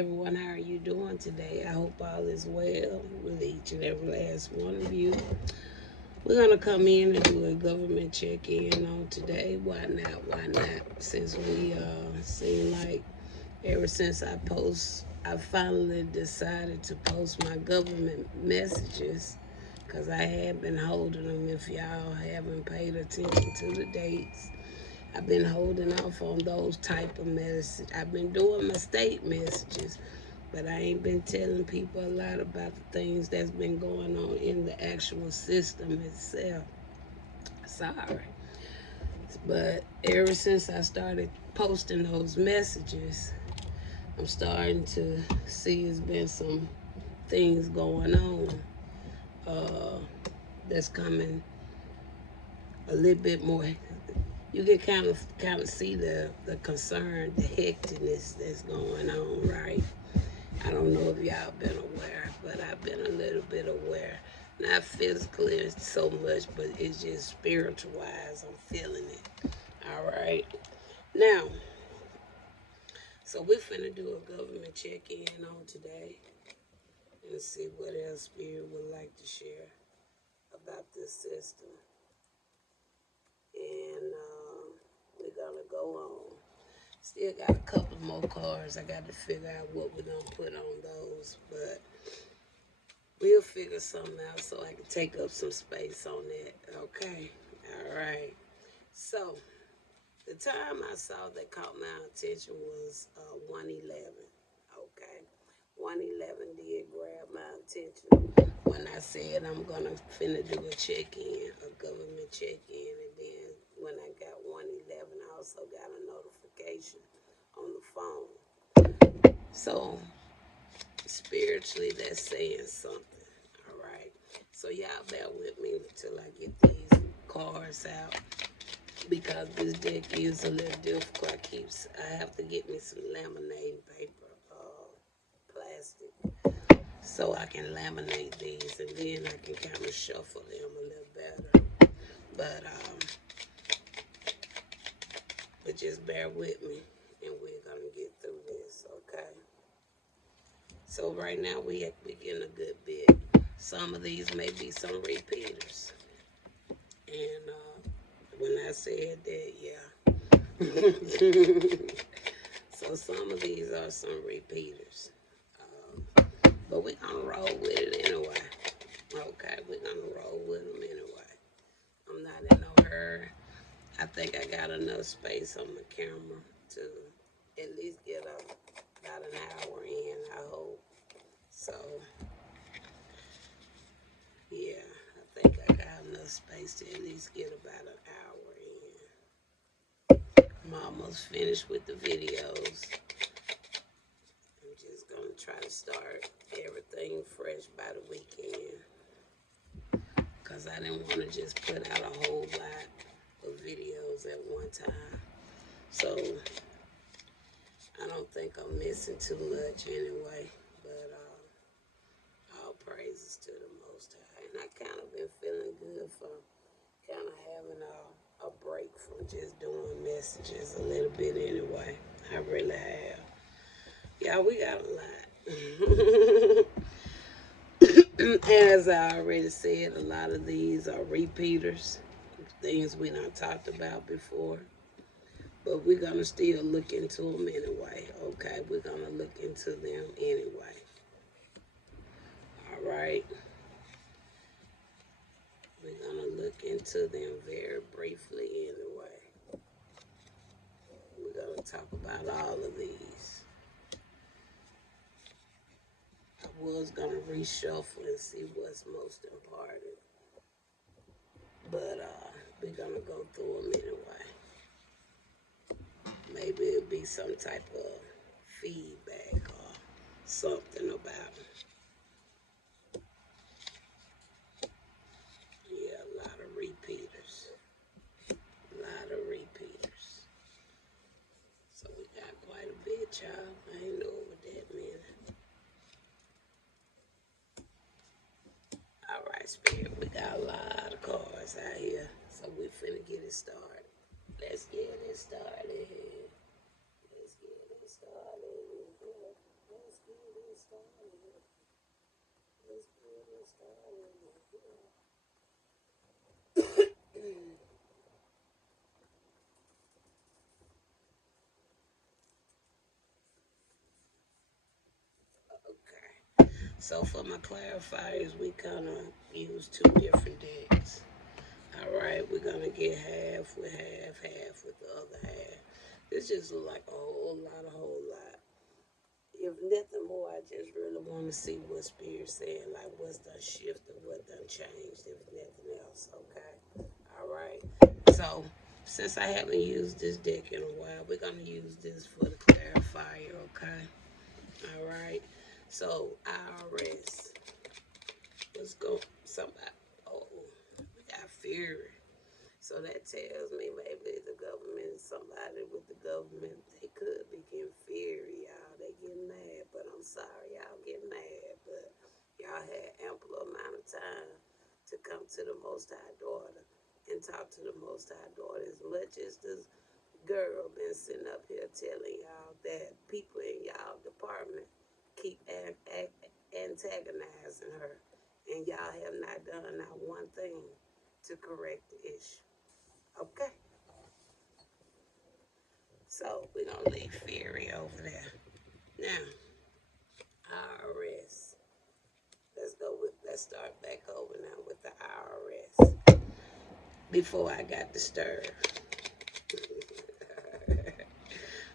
everyone. How are you doing today? I hope all is well with each and every last one of you. We're going to come in and do a government check-in on today. Why not? Why not? Since we seem like ever since I finally decided to post my government messages because I had been holding them. If y'all haven't paid attention to the dates, I've been holding off on those type of messages. I've been doing my state messages, but I ain't been telling people a lot about the things that's been going on in the actual system itself. Sorry. But ever since I started posting those messages, I'm starting to see there's been some things going on that's coming a little bit more. You can kind of see the concern, the hecticness that's going on, right? I don't know if y'all been aware, but I've been a little bit aware. Not physically so much, but it's just spiritual wise. I'm feeling it. All right. Now, so we're finna do a government check-in on today and see what else Spirit would like to share about this system. And we're gonna go on. Still got a couple more cards. I got to figure out what we're gonna put on those, but we'll figure something out so I can take up some space on that. Okay. All right. So the time I saw that caught my attention was 111. Okay. 111 did grab my attention when I said I'm gonna finna do a check-in, a government check-in, and then when I got 111, I also got a notification on the phone. So spiritually, that's saying something. All right. So y'all bear with me till I get these cards out because this deck is a little difficult. I have to get me some laminating paper, plastic, so I can laminate these, and then I can kind of shuffle them a little better. But just bear with me, and we're gonna get through this, okay? So right now we getting a good bit. Some of these may be some repeaters, and when I said that, yeah. So some of these are some repeaters. But we're going to roll with it anyway. Okay, we're going to roll with them anyway. I'm not in no hurry. I think I got enough space on my camera to at least get about an hour in, I hope. So, yeah, I think I got enough space to at least get about an hour in. I'm almost finished with the videos. I'm just going to try to start everything fresh by the weekend, because I didn't want to just put out a whole lot of videos at one time. So I don't think I'm missing too much anyway, but all praises to the Most High. And I kind of been feeling good for kind of having a break from just doing messages a little bit anyway. I really have. Yeah, we got a lot. As I already said, a lot of these are repeaters, things we done talked about before. But we're going to still look into them anyway, okay? We're going to look into them anyway. All right? We're going to look into them very briefly anyway. We're going to talk about all of these. I was going to reshuffle and see what's most important. But we're going to go through them anyway. Maybe it'll be some type of feedback or something about it. Yeah, a lot of repeaters. A lot of repeaters. So we got quite a bit, y'all. I ain't know what that meant. All right, Spirit, we got a lot of cards out here. So we finna get it started. Let's get it started. Let's get it started. Let's Okay. So for my clarifiers, we kind of use two different decks. All right, we're gonna get half with half, half with the other half. This just look like a whole lot. If nothing more, I just really want to see what Spirit's saying, like what's done shifted, what done changed, if nothing else. Okay, all right. So since I haven't used this deck in a while, we're gonna use this for the clarifier. Okay, all right. So IRS, let's go. Somebody. Oh, we got Fury. So that tells me maybe the government, somebody with the government, they could be getting fiery, y'all. They getting mad, but I'm sorry, y'all get mad. But y'all had ample amount of time to come to the Most High Daughter and talk to the Most High Daughter. As much as this girl been sitting up here telling y'all that people in y'all department keep antagonizing her, and y'all have not done not one thing to correct the issue. Okay, so we're gonna leave Fury over there. Now, IRS. Let's start back over now with the IRS. Before I got disturbed.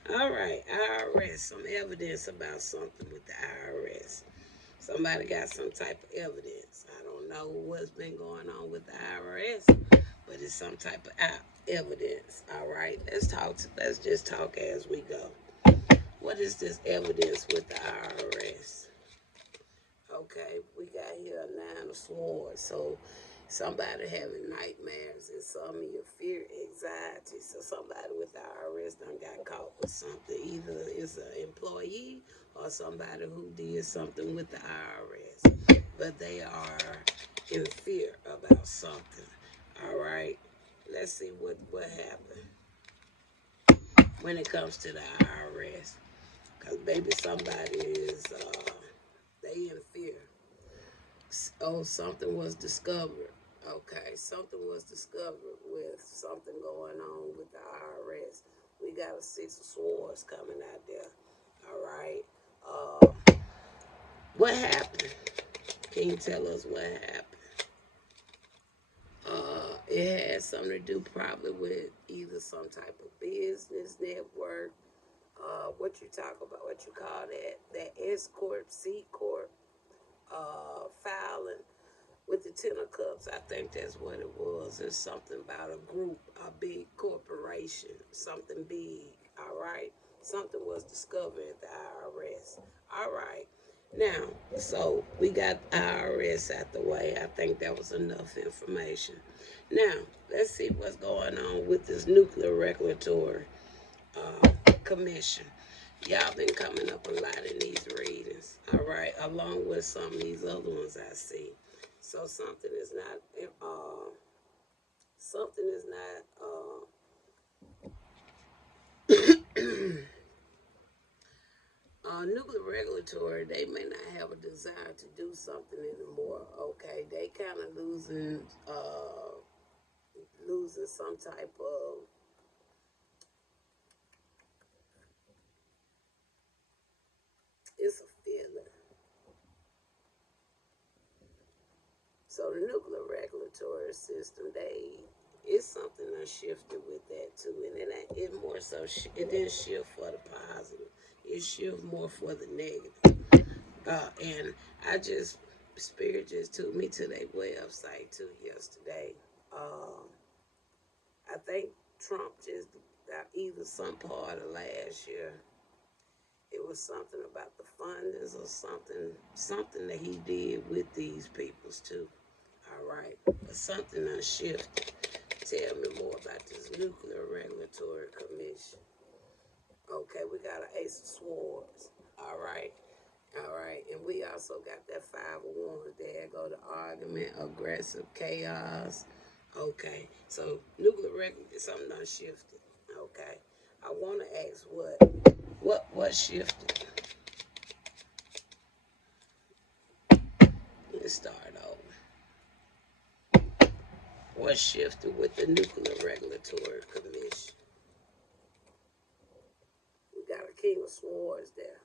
All right, IRS. Some evidence about something with the IRS. Somebody got some type of evidence. I don't know what's been going on with the IRS, but it's some type of evidence. All right, let's just talk as we go. What is this evidence with the IRS? Okay, we got here a 9 of swords. So somebody having nightmares and some of your fear, anxiety. So somebody with the IRS done got caught with something. Either it's an employee or somebody who did something with the IRS. But they are in fear about something. All right, let's see what happened when it comes to the IRS. Because maybe somebody is, they in fear. Oh, something was discovered. Okay, something was discovered with something going on with the IRS. We got a 6 of swords coming out there. All right. What happened? Can you tell us what happened? It had something to do probably with either some type of business network. What you talk about? What you call that? That S corp, C corp, filing with the 10 of Cups. I think that's what it was. It's something about a group, a big corporation, something big. All right, something was discovered at the IRS. All right. Now, so we got IRS out the way. I think that was enough information. Now, let's see what's going on with this nuclear regulatory commission. Y'all been coming up a lot in these readings, all right, along with some of these other ones I see. So something is not, something is not, nuclear regulatory, they may not have a desire to do something anymore, okay? They kind of losing some type of, it's a feeling. So the nuclear regulatory system, it's something that shifted with that too, and it more so it didn't shift for the positive. It shift more for the negative. And I just Spirit just took me to their website too yesterday. Um, I think Trump just got either some part of last year. It was something about the fundings or something that he did with these peoples too. All right, but something done shifted. Tell me more about this nuclear regulatory commission. Okay, we got an Ace of Swords. All right. All right. And we also got that 5 of Wands. There go the argument, aggressive, chaos. Okay. So nuclear regulatory, something done shifted. Okay. I want to ask what shifted? Let's start over. What shifted with the Nuclear Regulatory Commission? We got a King of Swords there.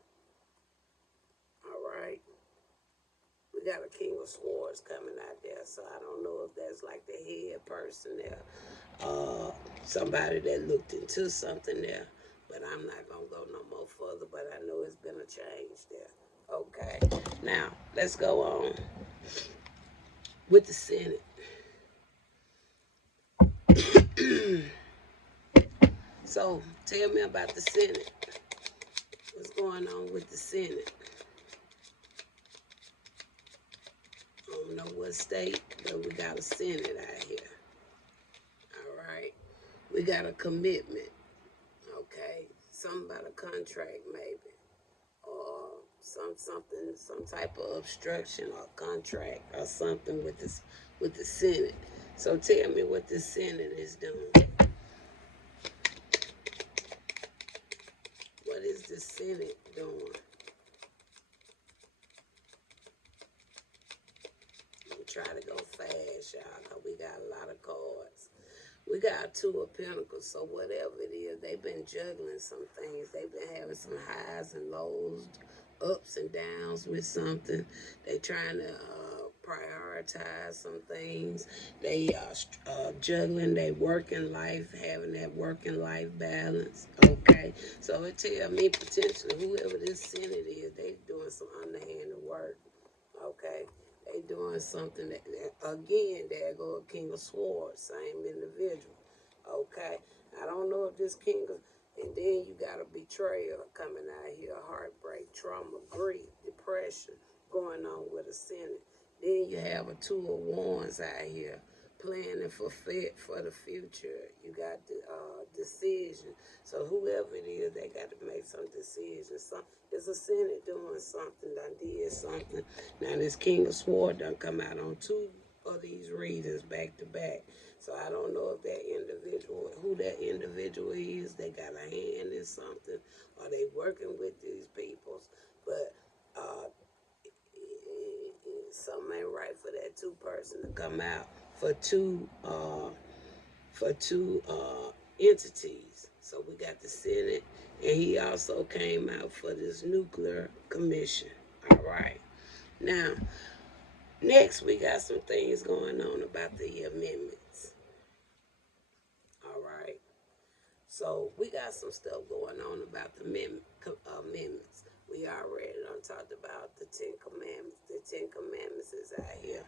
All right. We got a King of Swords coming out there, so I don't know if that's like the head person there. Somebody that looked into something there, but I'm not going to go no more further, but I know it's been a change there. Okay. Now, let's go on with the Senate. So, tell me about the Senate. What's going on with the Senate? I don't know what state, but we got a Senate out here. All right. We got a commitment. Okay. Something about a contract, maybe. Or some type of obstruction or contract or something with the Senate. So tell me what the Senate is doing. What is the Senate doing? I'm gonna try to go fast, y'all, because we got a lot of cards. We got Two of Pentacles, so whatever it is, they've been juggling some things. They've been having some highs and lows, ups and downs with something. They trying to prioritize some things. They juggling their working life, having that working life balance. Okay, so it tell me potentially whoever this Senate is, they doing some underhanded work. Okay, they doing something that again, there go a King of Swords, same individual. Okay, I don't know if this King of, and then you got a betrayal coming out here, heartbreak, trauma, grief, depression going on with a Senate. Then you have a Two of Wands out here planning for the future. You got the decision. So whoever it is, they got to make some decisions. Is a Senate doing something? Done did something. Now this King of Swords done come out on two of these readings back to back. So I don't know if that individual, who that individual is, they got a hand in something, or they working with these peoples. But something ain't right for that two person to come out for two entities. So we got the Senate, and he also came out for this nuclear commission. All right. Now, next we got some things going on about the amendments. All right. So we got some stuff going on about the amendments. We already done talked about the 10 Commandments. The 10 Commandments is out here.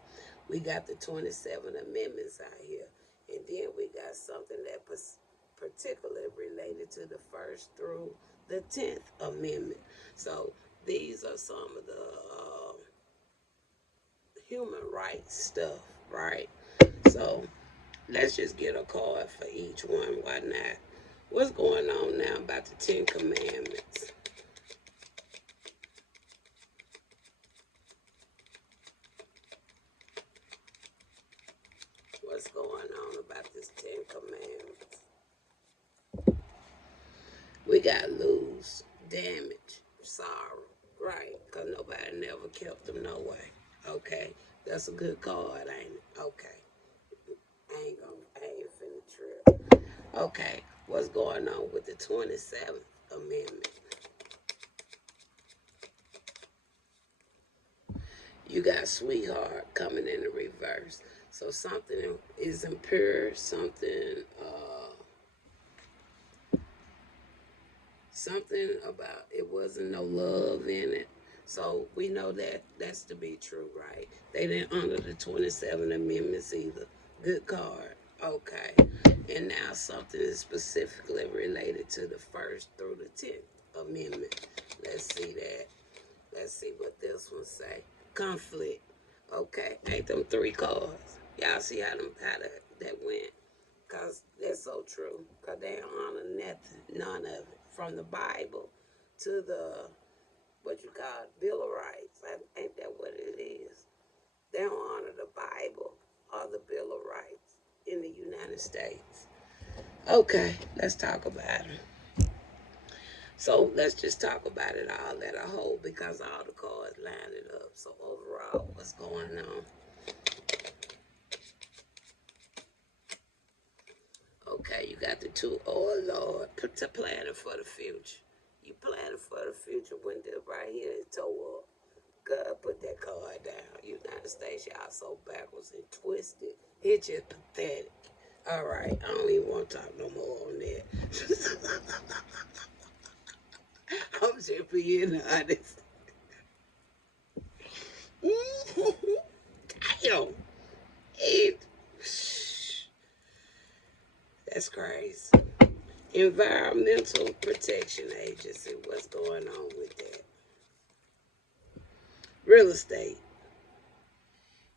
We got the 27 amendments out here. And then we got something that particularly related to the first through the 10th amendment. So these are some of the human rights stuff, right? So let's just get a card for each one. Why not? What's going on now about the 10 Commandments? What's going on about this 10 Commandments? We got lose, damage, sorrow, right? Because nobody never kept them no way. Okay, that's a good card, ain't it? Okay, I ain't finna trip. Okay, what's going on with the 27th Amendment? You got sweetheart coming in the reverse. So something is impure, something about it wasn't no love in it. So we know that that's to be true, right? They didn't honor the 27 amendments either. Good card. Okay. And now something is specifically related to the first through the 10th amendment. Let's see that. Let's see what this one say. Conflict. Okay. Ain't them three cards. Y'all see how that went? Because that's so true. Because they don't honor nothing, none of it. From the Bible to the, what you call it, Bill of Rights. Ain't that what it is? They don't honor the Bible or the Bill of Rights in the United States. Okay, let's talk about it. So let's just talk about it all at a whole because all the cards line it up. So overall, what's going on? Okay, you got the two. Oh Lord, put the planning for the future. You planning for the future when this right here is toe up. God, put that card down. United States, y'all so backwards and twisted. It's just pathetic. All right, I don't even want to talk no more on that. I'm just being honest. Damn. It, that's crazy. Environmental Protection Agency. What's going on with that? Real estate.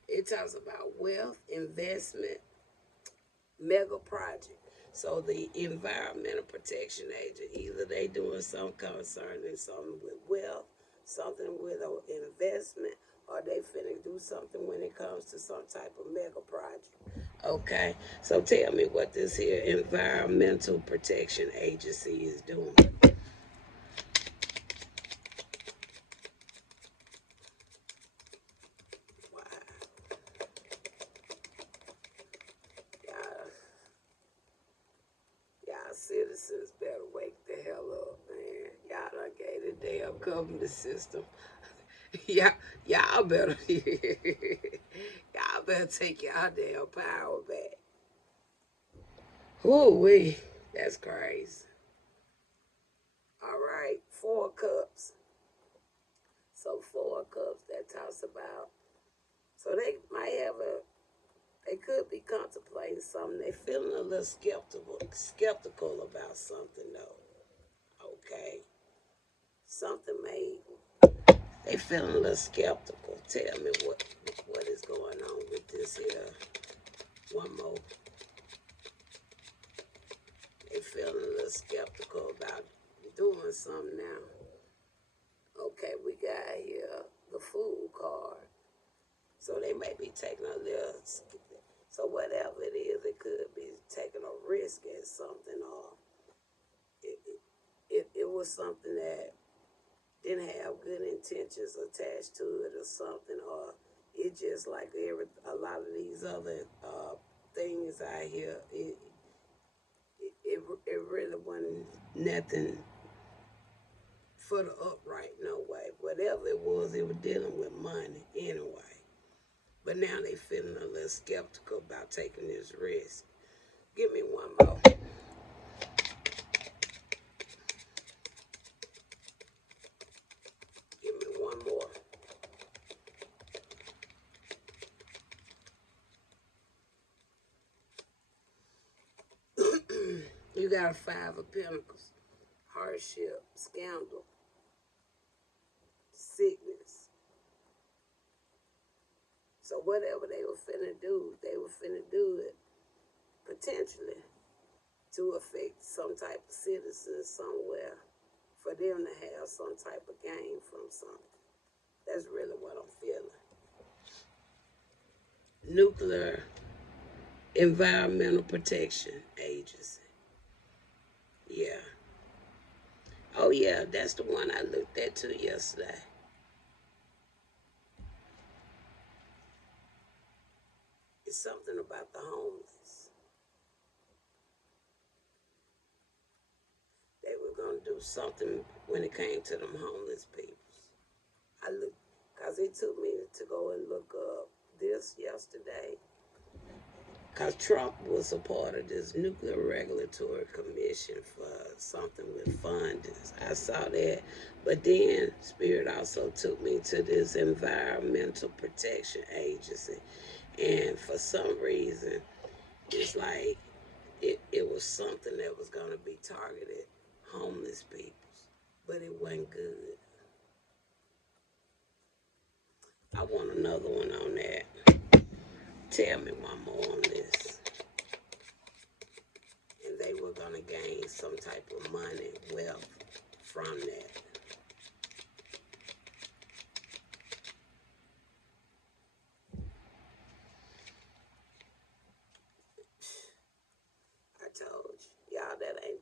It talks about wealth, investment, mega project. So the Environmental Protection Agent, either they doing some concerning something with wealth, something with an investment, or they finna do something when it comes to some type of mega project. Okay, so tell me what this here Environmental Protection Agency is doing. Wow, y'all, y'all citizens better wake the hell up, man. Y'all done gave the damn government system. Yeah, y'all better, y'all better take y'all damn power back. Ooh wee, that's crazy. All right, 4 cups. So 4 cups that talks about. So they might have a. They could be contemplating something. They feeling a little skeptical about something though. Okay, something may. They feeling a little skeptical. Tell me what is going on with this here. One more. They feeling a little skeptical about doing something now. Okay, we got here the food card. So they may be taking a little, so whatever it is, it could be taking a risk at something, or it was something that didn't have good intentions attached to it or something, or it just like a lot of these other things out here, it really wasn't nothing for the upright, no way. Whatever it was dealing with money anyway. But now they feeling a little skeptical about taking this risk. Give me one more. Give me one more. You got a 5 of Pentacles. Hardship, scandal, sickness. So whatever they were finna do, they were finna do it potentially to affect some type of citizen somewhere for them to have some type of gain from something. That's really what I'm feeling. Nuclear Environmental Protection Agency. Yeah. Oh yeah, that's the one I looked at too yesterday. It's something about the homeless. They were gonna do something when it came to them homeless people. I looked, cause it took me to go and look up this yesterday. Cause Trump was a part of this Nuclear Regulatory Commission for something with fundings. I saw that, but then Spirit also took me to this Environmental Protection Agency, and for some reason, it's like it was something that was gonna be targeted homeless people, but it wasn't good. I want another one on that. Tell me one more on this. And they were going to gain some type of money, wealth from that. I told you, y'all that ain't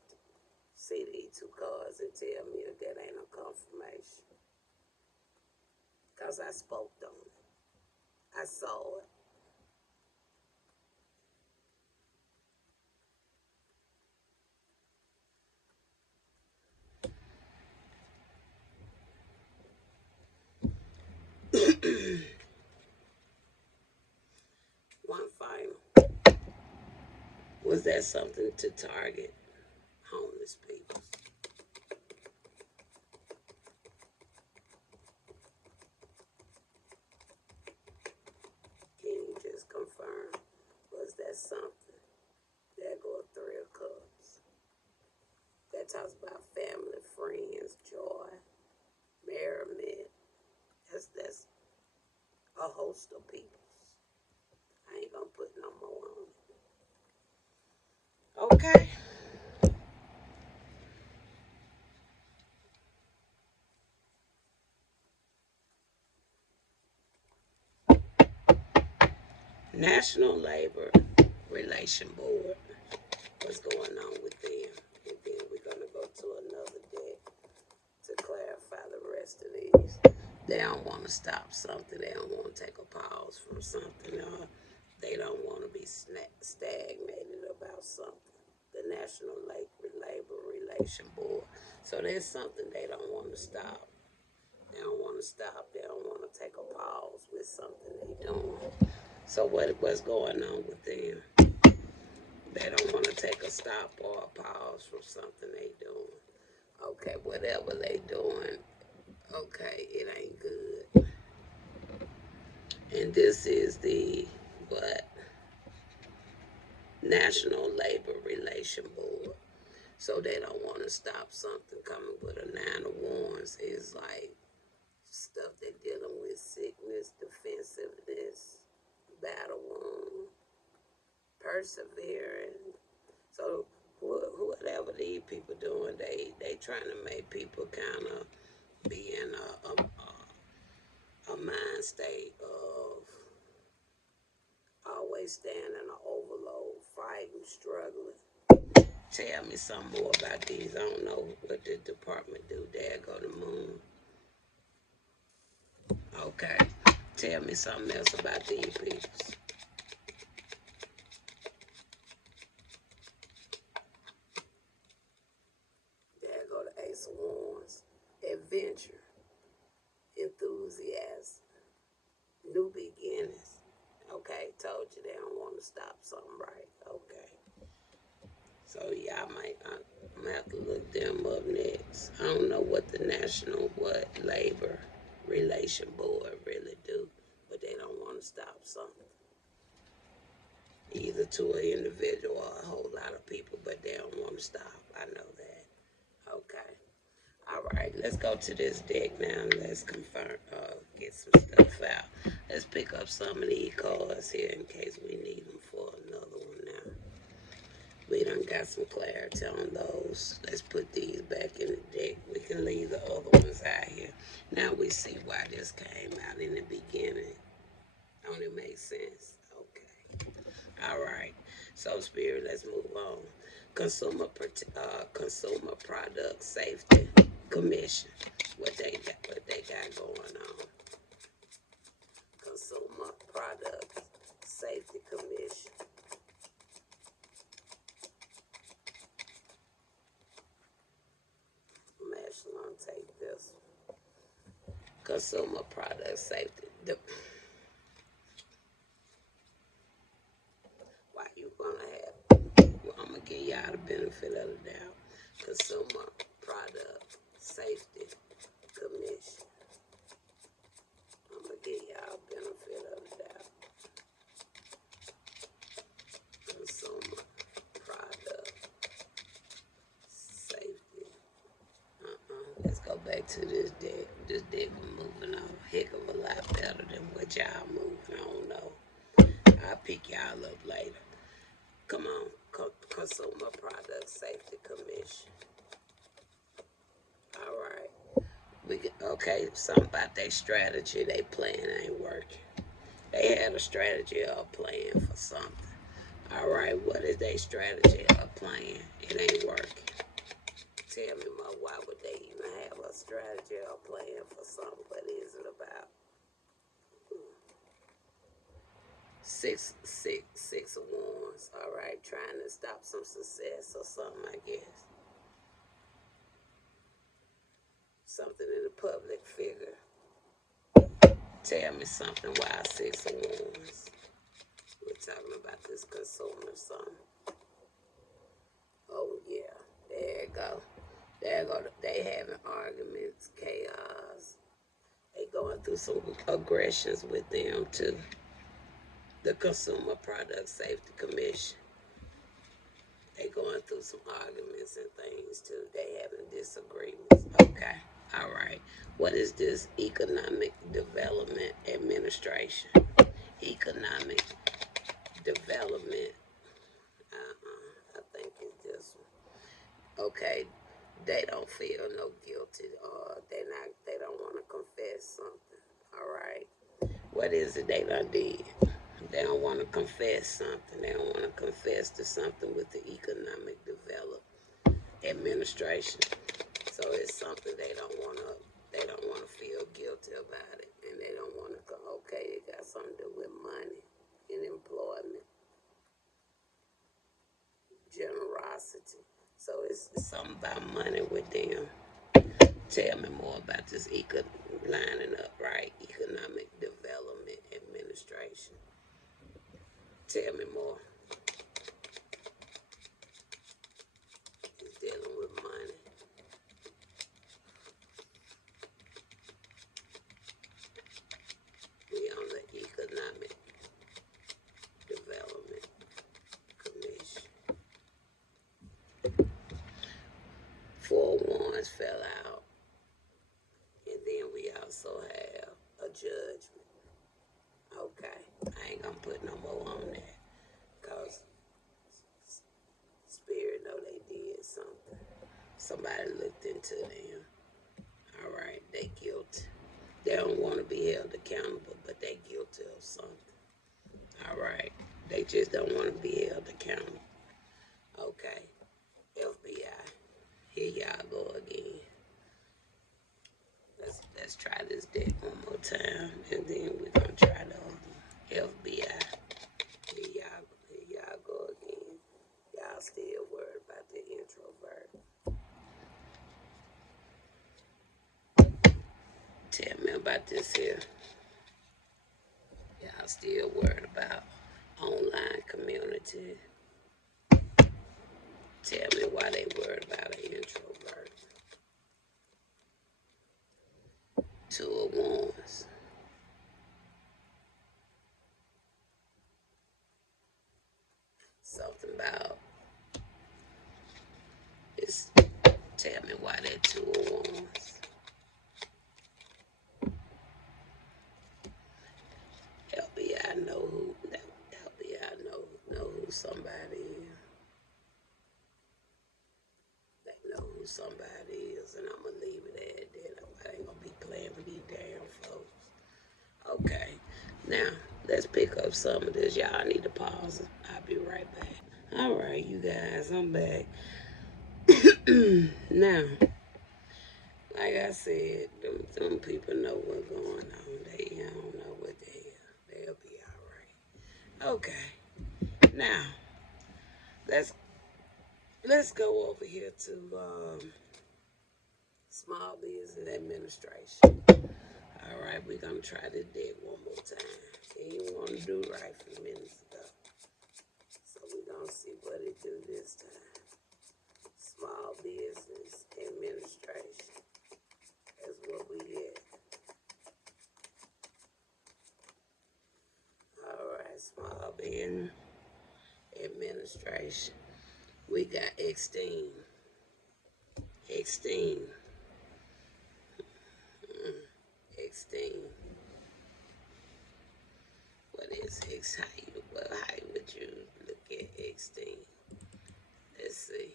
see these 2 cards and tell me because I spoke on it. I saw it. One final. Was that something to target homeless people? Can you just confirm? Was that something? There go 3 of Cups. That talks about family, friends, joy, merriment. That's a host of people. I ain't gonna put no more on it. Okay. National Labor Relation Board. What's going on with them? And then we're gonna go to another deck to clarify the rest of these. They don't want to stop something. They don't want to take a pause from something. Or they don't want to be stagnated about something. The National Labor Relation Board. So there's something they don't want to stop. They don't want to stop. They don't want to take a pause with something they're doing. So what's going on with them? They don't want to take a stop or a pause from something they doing. Okay, whatever they doing, okay, it ain't good. And this is the what? National Labor Relation Board. So they don't want to stop something coming with a 9 of Wands. Is like stuff they're dealing with: sickness, defensiveness, battle wound, persevering. So whatever these people doing, they trying to make people kind of be in a mind state of always staying in an overload, fighting, struggling. Tell me some more about these. I don't know what the department do. There go the moon. Okay. Tell me something else about these people. There go the Ace of Wands. Adventure, enthusiasm, new beginnings. Okay, told you they don't want to stop something, right? Okay. So yeah, I'm gonna have to look them up next. I don't know what the National Labor Relation Board really do, but they don't want to stop something. Either to an individual or a whole lot of people, but they don't want to stop. I know that. Okay. All right, let's go to this deck now. Let's confirm, get some stuff out. Let's pick up some of these cards here in case we need them for another one now. We done got some clarity on those. Let's put these back in the deck. We can leave the other ones out here. Now we see why this came out in the beginning. Don't it make sense? Okay. All right. So, Spirit, let's move on. Consumer Product Safety Commission. What they got going on? Consumer Product Safety Commission. I'm actually gonna take this one. Consumer Product Safety. Why you gonna have? Well, I'm gonna give y'all the benefit of the doubt. Consumer Product Safety Commission. I'm gonna give y'all benefit of the doubt. Consumer Product Safety. Let's go back to this deck. This deck was moving on a heck of a lot better than what y'all moving on though. I'll pick y'all up later. Come on, Consumer Product Safety Commission. All right. Okay, something about their strategy, they plan ain't working. They had a strategy of plan for something. All right, what is their strategy of plan? It ain't working. Tell me more, why would they even have a strategy or plan for something? What is it about? Six of Wands. All right, trying to stop some success or something, I guess. Something in the public figure. Tell me something. Why Six of Wands? We're talking about this consumer something. Oh yeah, there you go. There you go. They having arguments, chaos. They going through some aggressions with them too. The Consumer Product Safety Commission. They going through some arguments and things too. They having disagreements. Okay. All right. What is this? Economic Development Administration. Economic Development. I think it's this one. Okay. They don't feel no guilty or they don't want to confess something. All right. What is it they done did? They don't want to confess something. They don't want to confess to something with the Economic Development Administration. So it's something they don't want to feel guilty about it, and they don't want to go. Okay, it got something to do with money and employment, generosity. So it's something about money with them. Tell me more about this lining up, right? Economic Development Administration. Tell me more. It's dealing with money. We on the Economic Development Commission. 4 Wands fell out. And then we also have a judgment. Okay, I ain't gonna put no more on that. Because Spirit know they did something. Somebody looked into them. All right, they guilty. They don't want to be held accountable, but they guilty of something. All right, they just don't want to be held accountable. Okay, FBI, here y'all go again. Let's try this deck one more time, and then we're gonna try the other one. FBI, here y'all go again. Y'all still worried about the introvert. Tell me about this here. Y'all still worried about online community. Tell me why they worried about an introvert. 2 of Wands. Something about it's. Tell me why that 2 of Wands. FBI know who. FBI know who somebody is. They know who somebody is, and I'm gonna leave it at that. I ain't gonna be playing with these damn folks. Okay, now let's pick up some of this. Y'all need to pause it. I'll be right back. All right, you guys, I'm back. Now, like I said, them people know what's going on. They don't know what the hell. They'll be all right. Okay. Now, let's go over here to Small Business Administration. All right, we're gonna try this deck one more time. It didn't want to do right for minutes ago, so we're gonna see what it do this time. Small Business Administration. That's what we get. All right, Small Business Administration. We got Extend. Extend. Extend. What is X? How would you look at Extend? Let's see.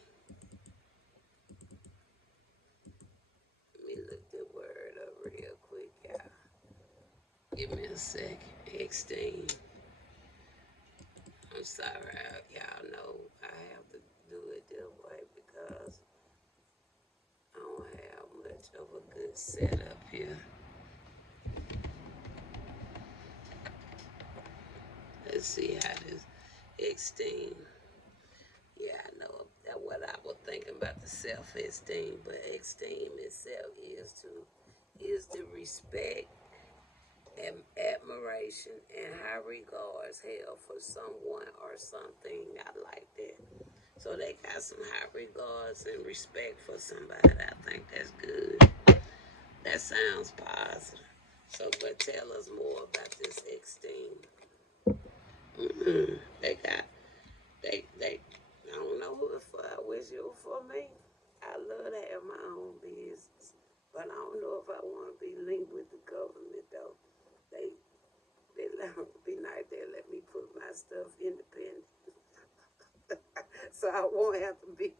Let me look the word up real quick, y'all. Give me a second. Extend. I'm sorry, y'all know I have to do it this way because I don't have much of a good setup here. Let's see how this esteem. Yeah, I know that what I was thinking about the self-esteem, but esteem itself is the respect and admiration and high regards held for someone or something. I like that. So they got some high regards and respect for somebody. I think that's good. That sounds positive. So, but tell us more about this esteem. They got, they, I don't know who it's for. I wish it was for me. I love to have my own business. But I don't know if I want to be linked with the government, though. They, they let be nice. They let me put my stuff independent. So I won't have to be.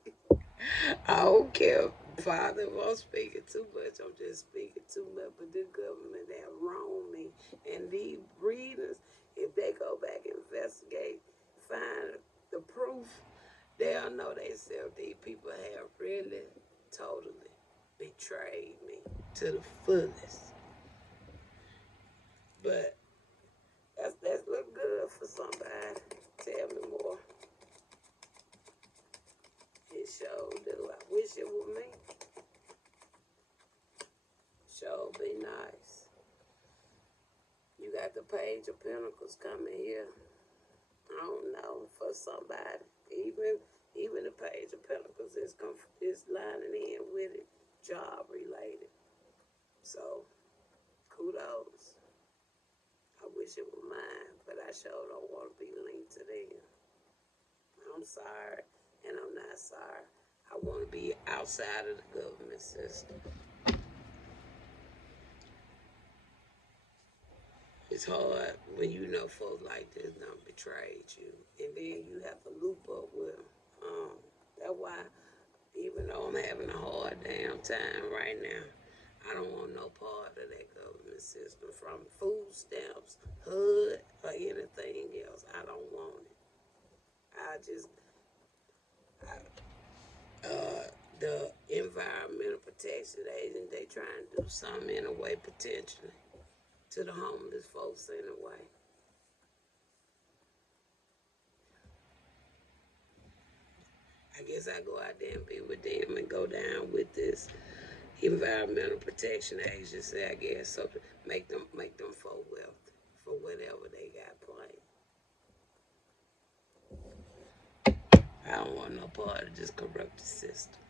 I don't care, Father, if I'm speaking too much. I'm just speaking too much. But the government, they wrong me. And these breeders, if they go back and investigate, find the proof, they'll know themselves. These people have really, totally betrayed me to the fullest. But that's look good for somebody. Tell me more. It sure do. I wish it was me. Sure be nice. You got the Page of Pentacles coming here. I don't know, for somebody. Even the Page of Pentacles is lining in with it, job related. So kudos. I wish it were mine, but I sure don't want to be linked to them. I'm sorry, and I'm not sorry. I want to be outside of the government system. It's hard when you know folks like this done betrayed you, and then you have to loop up with them. That's why, even though I'm having a hard damn time right now, I don't want no part of that government system, from food stamps, HUD, or anything else. I don't want it. I just, the Environmental Protection Agency, they trying to do something in a way, potentially, to the homeless folks in a way. I guess I go out there and be with them and go down with this Environmental Protection Agency, I guess, so to make them folk wealthy for whatever they got planned. I don't want no part of this corrupted system.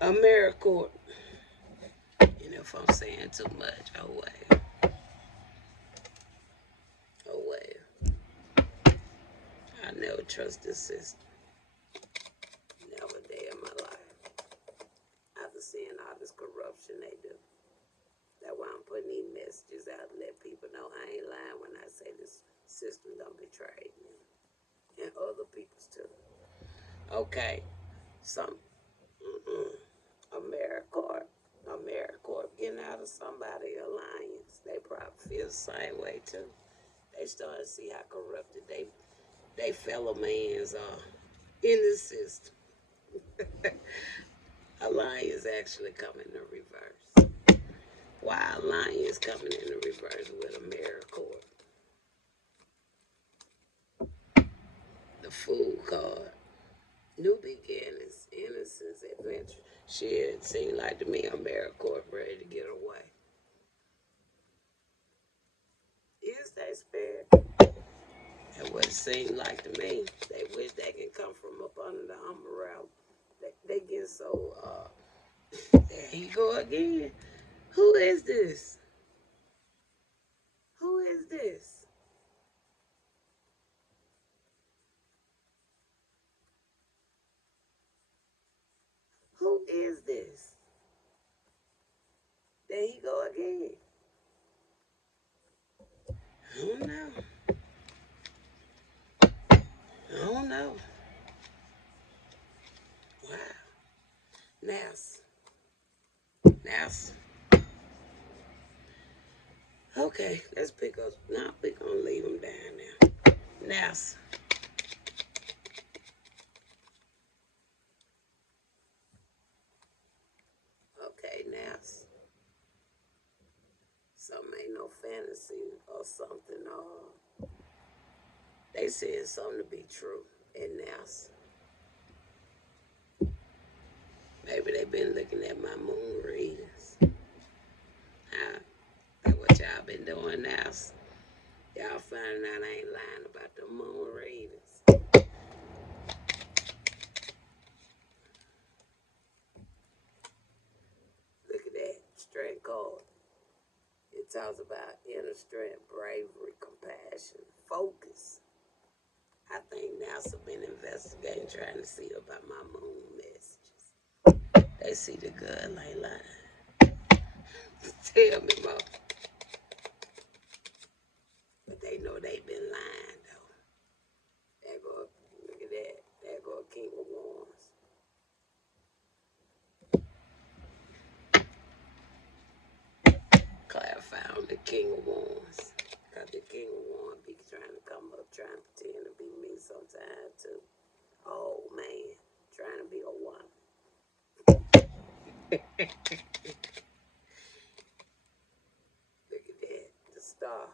AmeriCorps. And if I'm saying too much, oh well. Oh well. I never trust this system. Never a day in my life. After seeing all this corruption they do. That's why I'm putting these messages out to let people know I ain't lying when I say this system done betrayed me. And other people's too. Okay. Some AmeriCorps getting out of somebody alliance. They probably feel the same way too. They starting to see how corrupted they fellow mans are in the system. Alliance actually coming in reverse. Why Alliance coming in the reverse with AmeriCorps? The Fool card. New beginnings, innocence, adventure. Shit, seemed like to me AmeriCorps ready to get away. Is they spared? That's what it seemed like to me. They wish they can come from up under the umbrella. They get so, there you go again. Who is this? Who is this? Who is this? There he go again. I don't know. I don't know. Wow. NASA. NASA. Okay, let's pick up. Now we're going to leave them down now. NASA. Okay, NASA. Something ain't no fantasy or something. They saying something to be true in NASA. Maybe they been looking at my moon readings. Huh? That's what y'all been doing now. Y'all finding out I ain't lying about the moon readings. Look at that strength card. It talks about inner strength, bravery, compassion, focus. I think NASA been investigating, trying to see about my moon messages. They see the girl ain't lying. Tell me more. But they know they been lying though. There go, look at that. There go King of Wands. Clarify on the King of Wands. Cause the King of Wands be trying to come up, trying to pretend to be me sometime too. Oh man, trying to be a woman. Look at that, the star.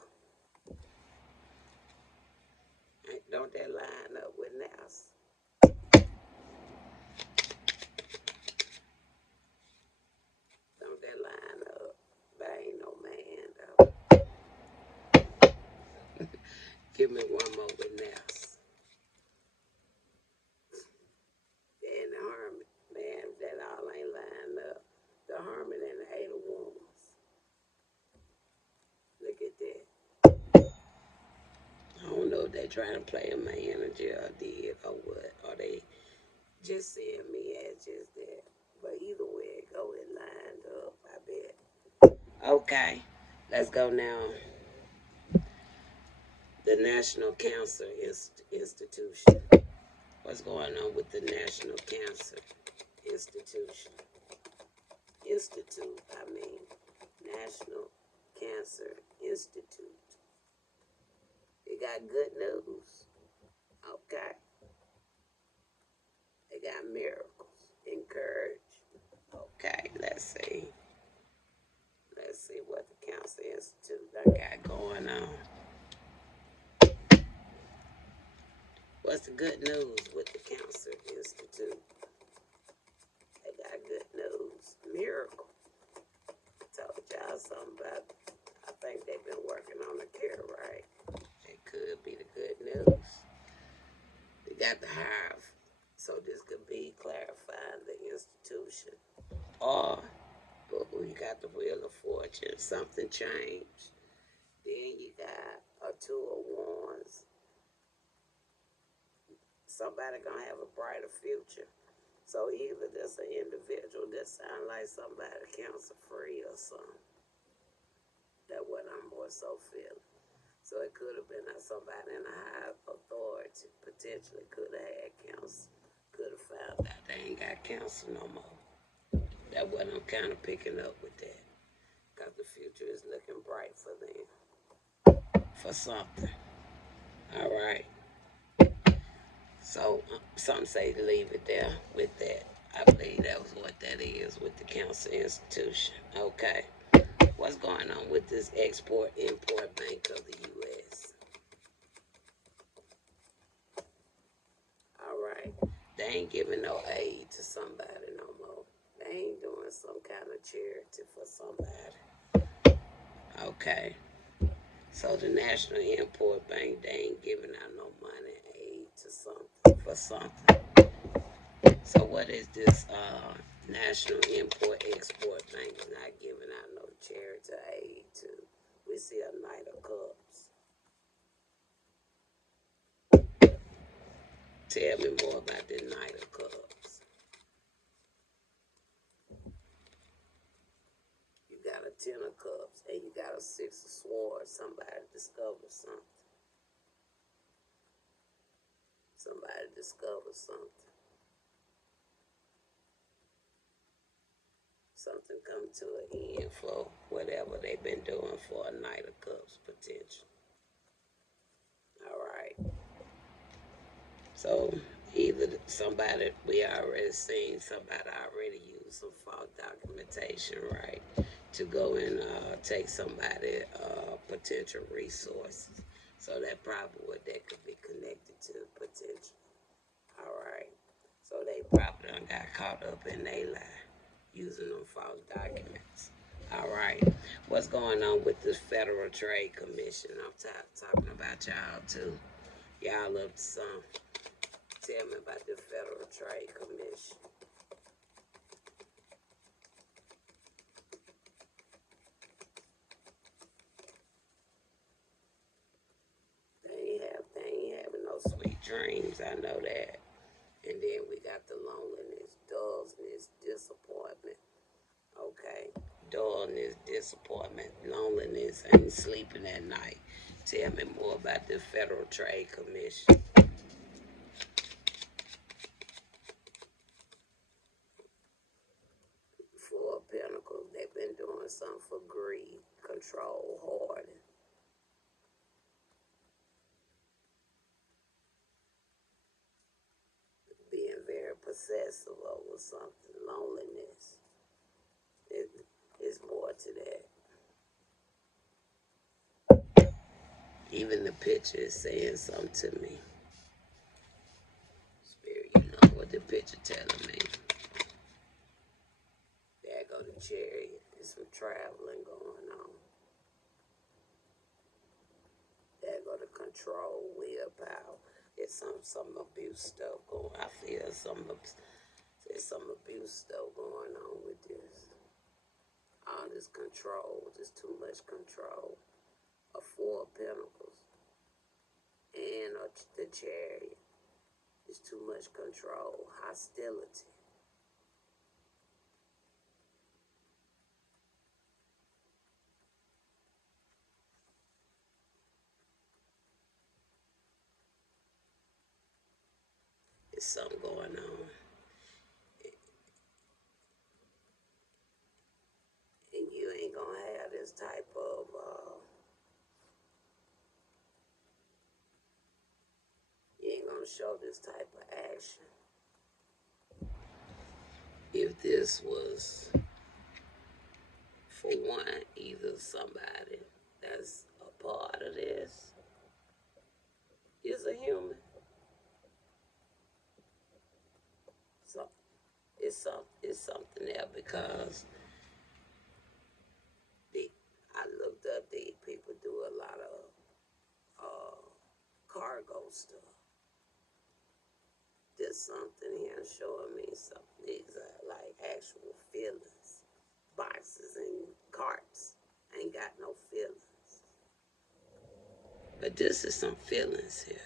Don't that line up with NASA? Don't that line up? But I ain't no man though. Give me one more with NASA. And the Hermit. Man, that all ain't lined up. The Hermit and the Eight of Wands. Look at that. I don't know if they trying to play in my energy or did or what. Or they just seeing me as just that. But either way it go, it lined up, I bet. Okay, let's go now. The National Cancer Institution. What's going on with the National Cancer Institution? National Cancer Institute. They got good news. Okay. They got miracles. Encourage. Okay, let's see. Let's see what the Cancer Institute got going on. What's the good news with the Cancer Institute? They got good news. Miracle. I told y'all something about it. I think they've been working on a cure, right? It could be the good news. They got the hive. So this could be clarifying the institution. Or we got the Wheel of Fortune. Something changed. Then you got a Two of Wands. Somebody gonna have a brighter future. So either there's an individual that sound like somebody cancer free or something. That's what I'm more so feeling. So it could have been somebody in a high authority potentially could have had cancer. Could have found out they ain't got cancer no more. That's what I'm kind of picking up with that. Because the future is looking bright for them. For something. All right. So some say leave it there with that. I believe that was what that is with the Cancer Institution. Okay. What's going on with this Export-Import Bank of the U.S.? All right. They ain't giving no aid to somebody no more. They ain't doing some kind of charity for somebody. Okay. So the National Import Bank, they ain't giving out no money aid to something for something. So what is this National Import-Export Bank not giving out no charity aid to? We see a Knight of Cups. Tell me more about the Knight of Cups. You got a Ten of Cups and you got a Six of Swords. Somebody discovered something. Somebody discovered something. Something come to an end for whatever they've been doing for a Knight of Cups potential. All right. So either somebody, we already seen somebody already use some false documentation, right, to go and take somebody potential resources. So that probably what that could be connected to potential. All right. So they probably done got caught up in their lie using them false documents. All right. What's going on with this Federal Trade Commission? I'm talking about y'all too. Y'all up to some. Tell me about the Federal Trade Commission. They ain't having no sweet dreams. I know that. And then we got the loneliness, dullness, disappointment. Okay. Dullness, disappointment, loneliness, and sleeping at night. Tell me more about the Federal Trade Commission. Four of Pentacles, they've been doing something for greed, control, hoarding. Being very possessive over something, loneliness. It's more to that. Even the picture is saying something to me. Spirit, you know what the picture telling me. There go the chariot. There's some traveling going on. There go the control, willpower. There's some abuse stuff going. I feel there's some abuse stuff going on with this. All this control, there's too much control. A Four of Pentacles and the chariot. There's too much control, hostility. There's something going on. And you ain't gonna have this type of you ain't gonna show this type of action if this was, for one, either somebody that's a part of this is a human. So it's something there because I looked up, these people do a lot of cargo stuff. There's something here showing me something. These are like actual feelings. Boxes and carts ain't got no feelings. But this is some feelings here.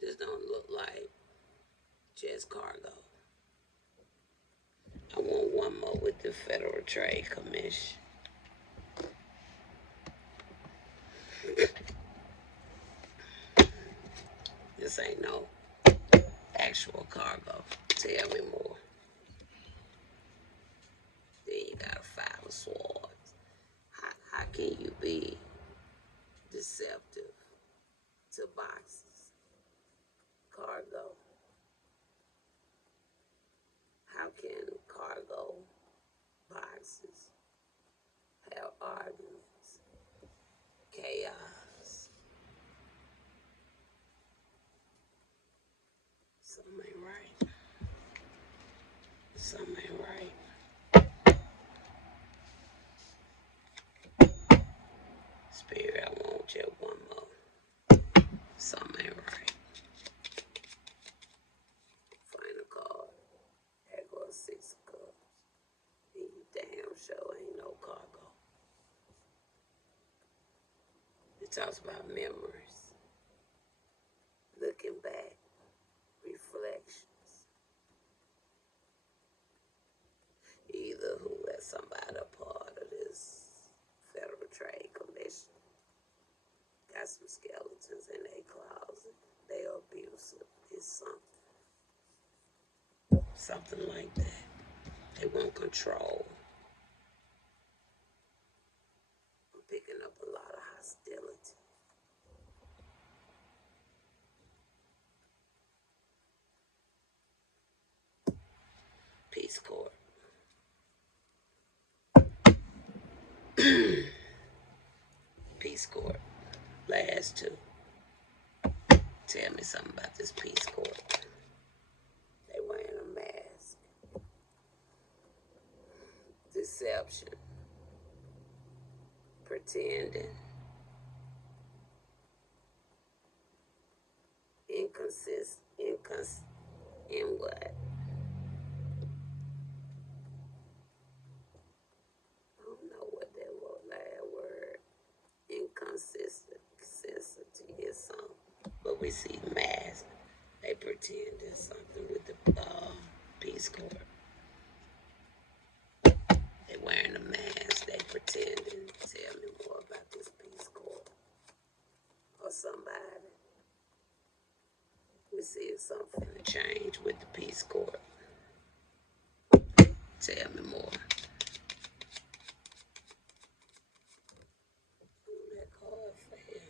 This don't look like just cargo. I want one more with the Federal Trade Commission. This ain't no actual cargo. Tell me more. Then you got a Five of Swords. How can you be deceptive to boxes? Cargo. How can cargo boxes have arguments? Chaos. Something ain't right. Something ain't right. Spirit, I want you one more. Something ain't right. Final card. There goes Six of Cups. And you damn sure ain't no cargo. It talks about memories. Looking back. Reflections. Either who let somebody a part of this Federal Trade Commission got some skeletons in their closet. They are abusive. It's something like that. They want control. I'm picking up a lot of hostility. Peace Corps. Peace Corps. Last two. Tell me something about this Peace Corps. They wearing a mask. Deception. Pretending. In what? I don't know what that last word. Inconsistency is something. But we see mask. They pretend there's something with the Peace Corps. They wearing a mask. They pretending. Tell me more about this Peace Corps. Or somebody. We see something to change with the Peace Corps. Tell me more. That card for him.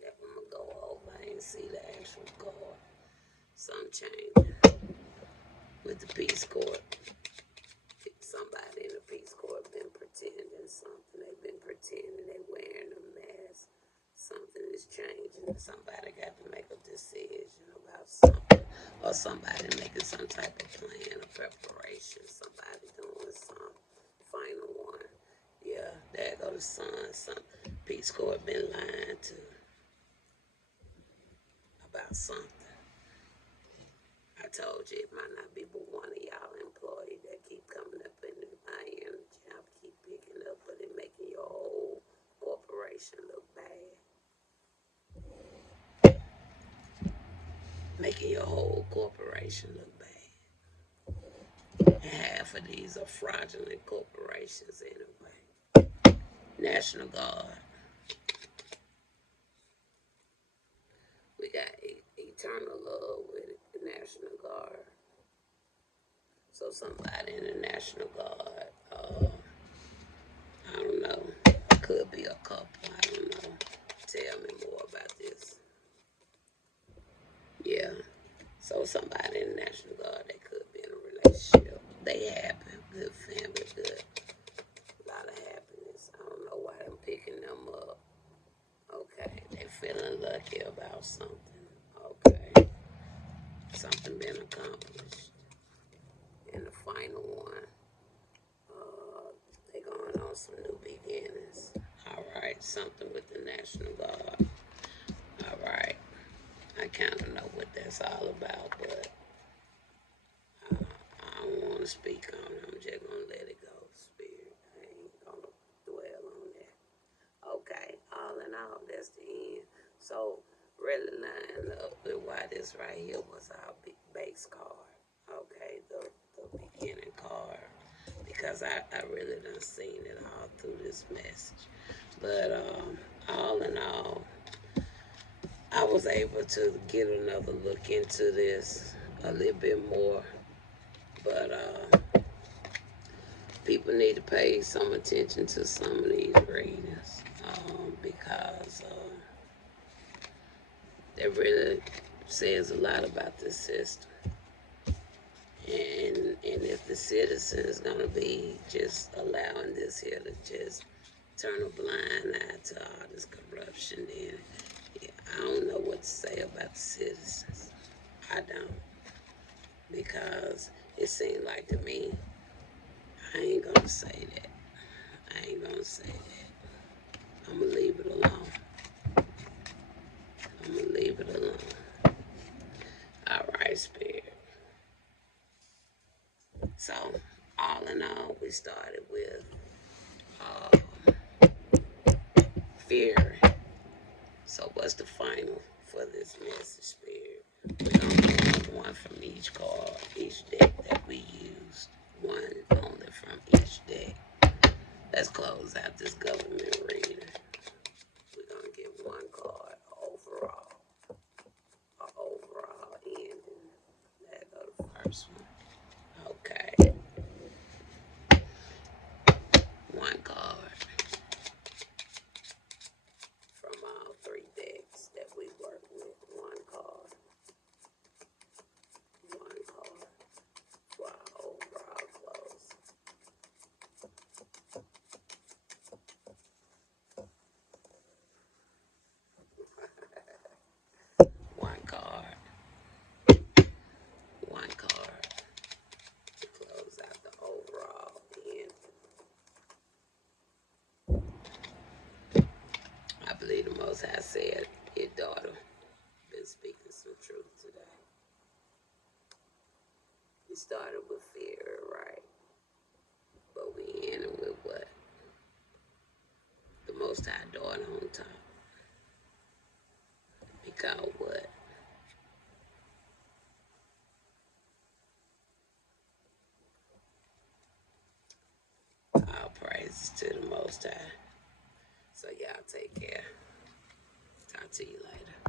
That one go over. I ain't see the actual card. Some changing with the Peace Corps. Somebody in the Peace Corps been pretending something. They've been pretending they wearing a mask. Something is changing. Somebody got to make a decision about something. Or somebody making some type of plan or preparation. Somebody doing some final one. Yeah, there go the sun. Some Peace Corps been lying to about something. I told you it might not be but one of y'all employees that keep coming up in my ear and the job keep picking up, but it making your whole corporation look bad. Making your whole corporation look bad. And half of these are fraudulent corporations anyway. National Guard. We got eternal love with the National Guard. So somebody in the National Guard, I don't know, could be a couple, I don't know. Tell me more about this. Yeah, so somebody in the National Guard, they could be in a relationship. They happy, good family, good, a lot of happiness. I don't know why I'm picking them up. Okay, they feeling lucky about something. Okay, something been accomplished. And the final one, they going on some new beginnings. All right, something with the National Guard. All right, I kind of know what that's all about, but I don't want to speak on it. I'm just going to let it go, Spirit. I ain't going to dwell on that. Okay, all in all, that's the end. So, really line up with why this right here was our base card. Okay, the beginning card. Because I really done seen it all through this message. But all in all, I was able to get another look into this a little bit more. But people need to pay some attention to some of these readings because it really says a lot about this system. And if the citizen is going to be just allowing this here to just turn a blind eye to all this corruption, then yeah, I don't know what to say about the citizens. I don't. Because it seems like to me, I ain't going to say that. I ain't going to say that. I'm going to leave it alone. I'm going to leave it alone. All right, Spirit. So, all in all, we started with fear. So, what's the final for this message, Spirit? We're going to do one from each card, each deck that we used. One only from each deck. Let's close out this government reading. We're going to get one card overall. An overall ending. There go the first one. Okay. One card from all three decks that we work with. One card. One card for our overall close. started with fear, right? But we ended with what? The Most High daughter on top. Because what? All praises to the Most High. So y'all take care. Talk to you later.